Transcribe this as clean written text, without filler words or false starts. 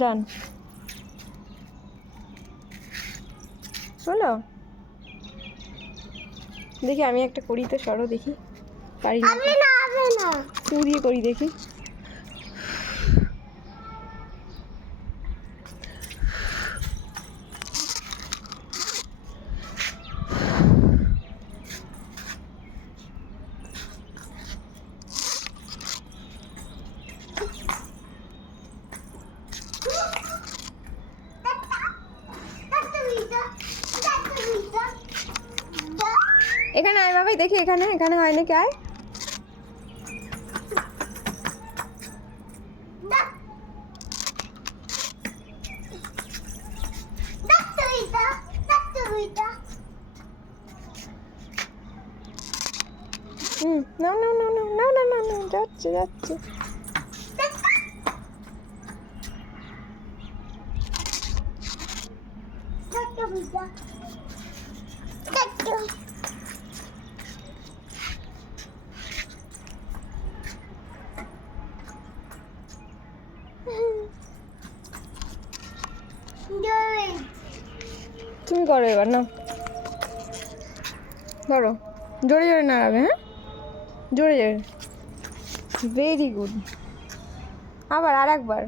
ডান হলো। দেখি আমি একটা করি তো, সরো দেখি পারি না। ফু দিয়ে করি দেখি। এখানে আয় বাবাই, দেখি এখানে এখানে হয় নাকি, আয়। না না না না না না না না, যাচ্ছে যাচ্ছে। তুমি করো এবার, না করো, জোরে জোরে নাড়াবে, হ্যাঁ জোরে জোরে। Very good. আবার আর একবার।